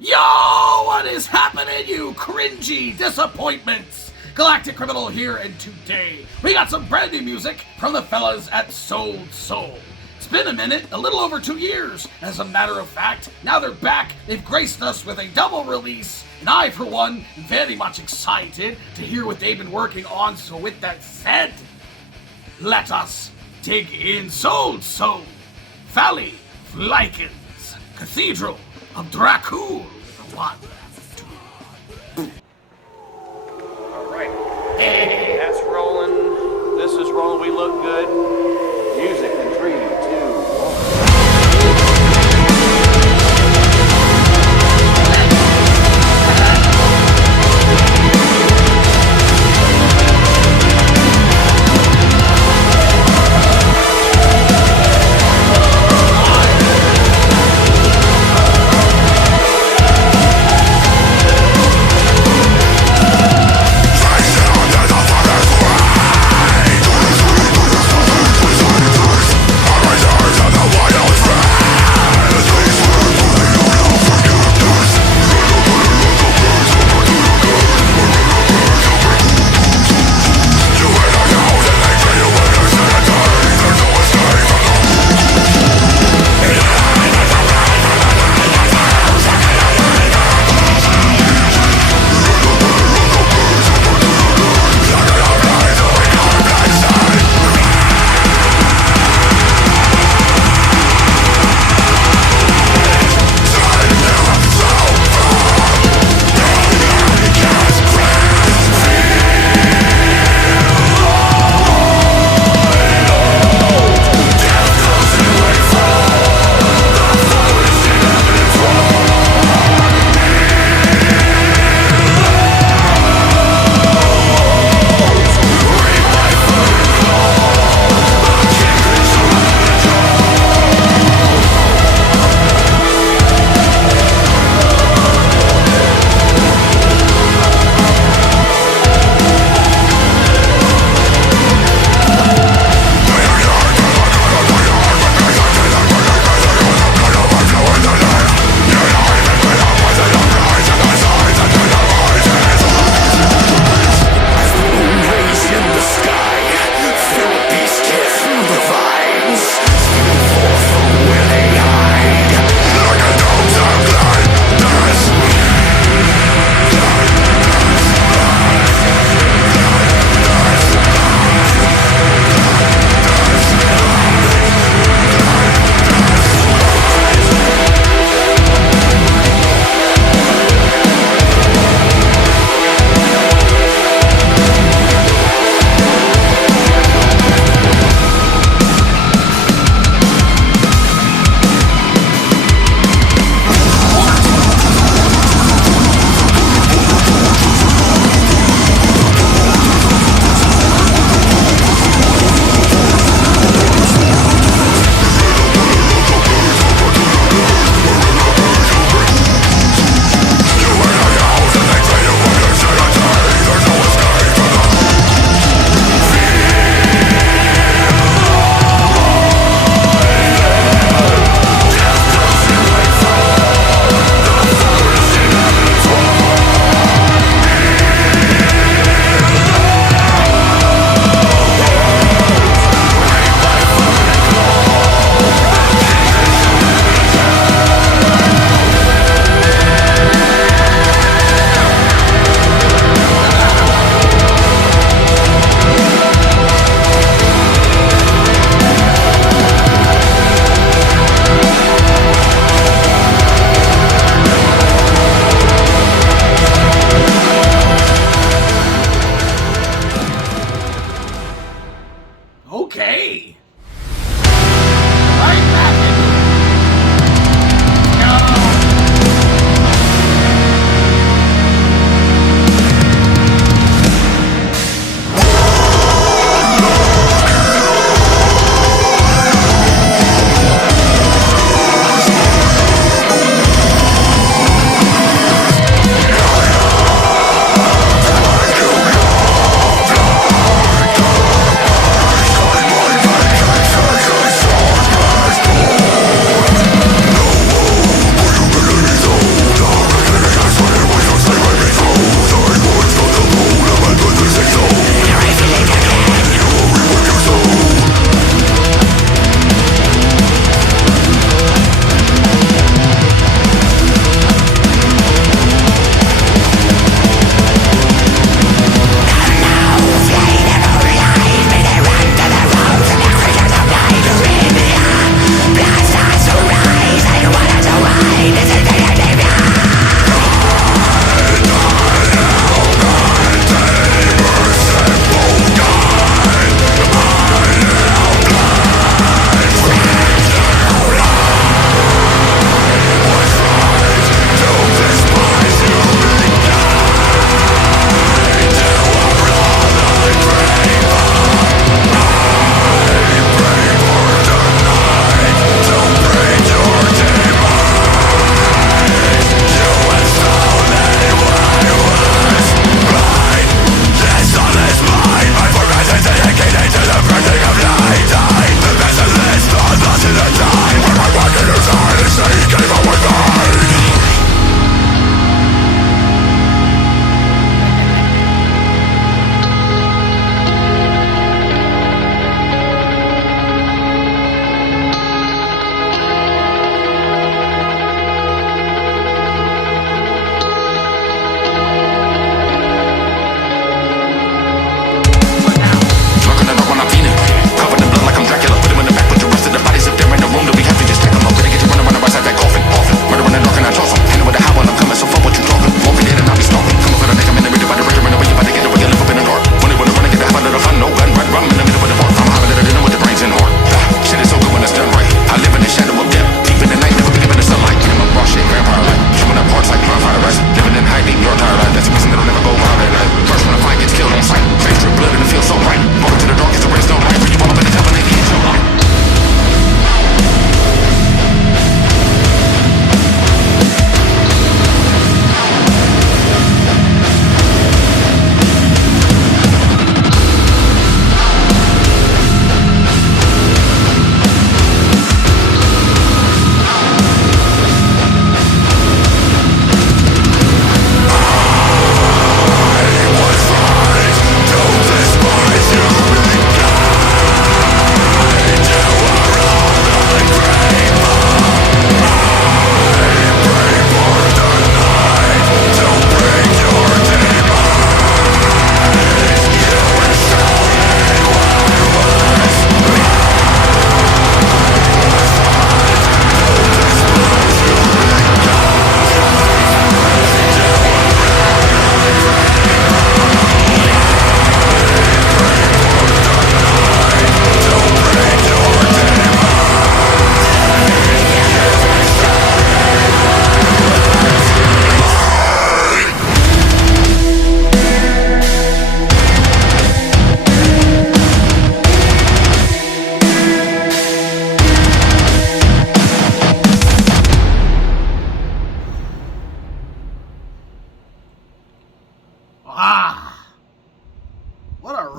Yo, what is happening, you cringy disappointments? Galactic Criminal here, and today we got some brand new music from the fellas at Sold Soul. It's been a minute, a little over 2 years. As a matter of fact, now they're back, they've graced us with a double release, and I, for one, am very much excited to hear what they've been working on. So with that said, let us dig in. Sold Soul, Valley of Lycans, Cathedral of Dracul. One, two. Alright. That's rolling. This is rolling. We look good. Music in 3, 2, 1.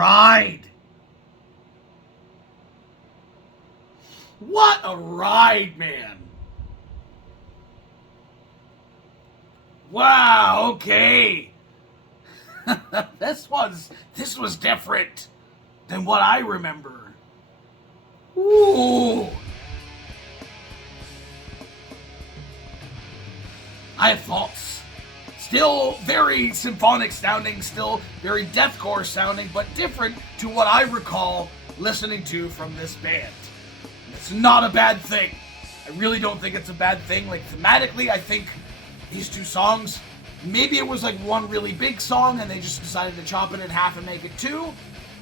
ride! What a ride, man! Wow, okay. This was different than what I remember. Ooh. I have thoughts. Still very symphonic sounding, still very deathcore sounding, but different to what I recall listening to from this band. It's not a bad thing. I really don't think it's a bad thing. Like, thematically, I think these two songs, maybe it was like one really big song and they just decided to chop it in half and make it two,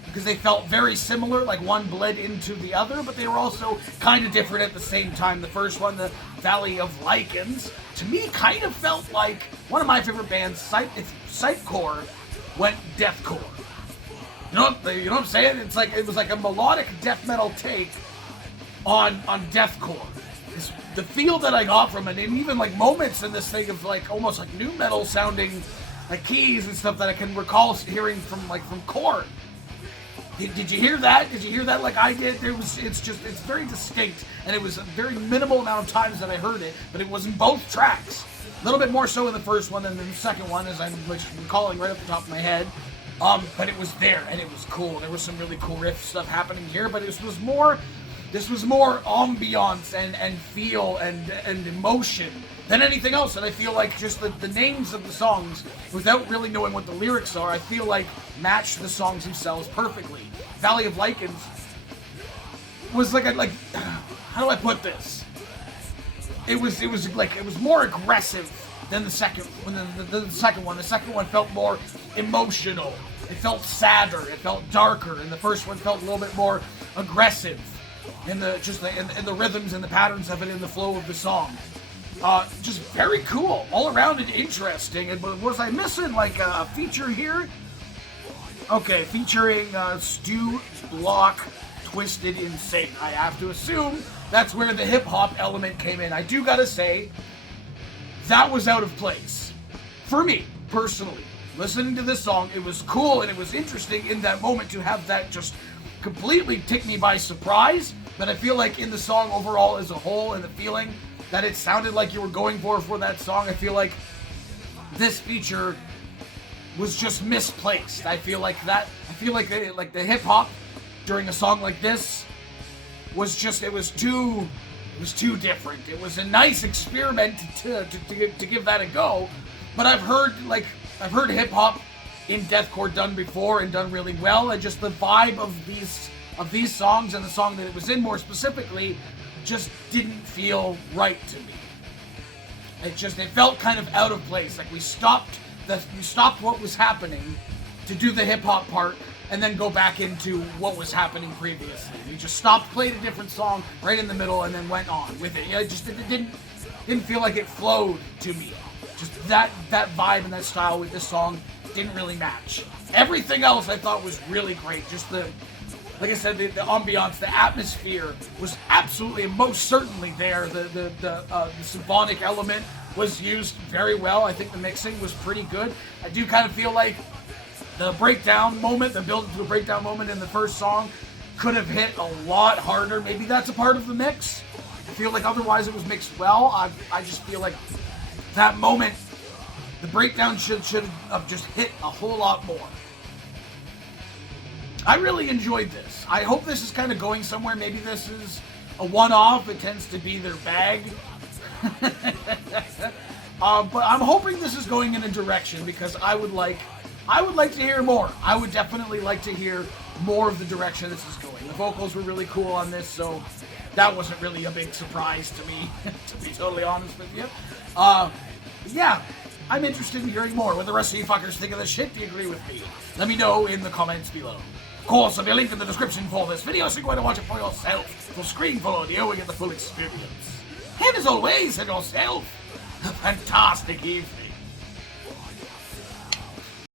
because they felt very similar, like one bled into the other, but they were also kind of different at the same time. The first one, the Valley of Lycans, to me kind of felt like one of my favorite bands, Psychcore, went deathcore. You know what I'm saying? It was like a melodic death metal take on deathcore. The feel that I got from it, and even like moments in this thing of like almost like nu metal sounding like keys and stuff that I can recall hearing from Korn. Did you hear that? Did you hear that like I did? It's very distinct, and it was a very minimal amount of times that I heard it, but it was in both tracks. A little bit more so in the first one than in the second one, as I'm recalling right off the top of my head. But it was there, and it was cool. There was some really cool riff stuff happening here, but this was more ambiance and feel and emotion than anything else. And I feel like just the names of the songs, without really knowing what the lyrics are, I feel like match the songs themselves perfectly. Valley of Lycans was like how do I put this? It was more aggressive than the second one. The second one. The second one felt more emotional. It felt sadder. It felt darker. And the first one felt a little bit more aggressive in the rhythms and the patterns of it, in the flow of the song. Just very cool all around and interesting. And was I missing like a feature here? Okay, featuring Stu Block, Twisted Insane. I have to assume that's where the hip hop element came in. I do gotta say, that was out of place for me personally. Listening to this song, it was cool and it was interesting in that moment to have that just completely take me by surprise. But I feel like in the song overall as a whole, and the feeling that it sounded like you were going for that song, I feel like this feature was just misplaced. I feel like the hip hop during a song like this was too different. It was a nice experiment to give that a go, but I've heard hip hop in deathcore done before and done really well, and just the vibe of these songs and the song that it was in more specifically just didn't feel right to me. It felt kind of out of place. Like we stopped what was happening to do the hip hop part and then go back into what was happening previously. We just stopped, played a different song right in the middle, and then went on with it. It didn't feel like it flowed to me. Just that vibe and that style with this song didn't really match. Everything else I thought was really great. Just like I said, the ambiance, the atmosphere was absolutely and most certainly there. The symphonic element was used very well. I think the mixing was pretty good. I do kind of feel like the breakdown moment, the build to a breakdown moment in the first song could have hit a lot harder. Maybe that's a part of the mix. I feel like otherwise it was mixed well. I just feel like that moment, the breakdown should have just hit a whole lot more. I really enjoyed this. I hope this is kind of going somewhere. Maybe this is a one-off. It tends to be their bag. But I'm hoping this is going in a direction, because I would like to hear more. I would definitely like to hear more of the direction this is going. The vocals were really cool on this, so that wasn't really a big surprise to me, to be totally honest with you. Yeah, I'm interested in hearing more. What the rest of you fuckers think of this shit? Do you agree with me? Let me know in the comments below. Of course, there'll be a link in the description for this video, so you can go and watch it for yourself. Full screen, full audio, and get the full experience. And as always, have yourself a fantastic evening.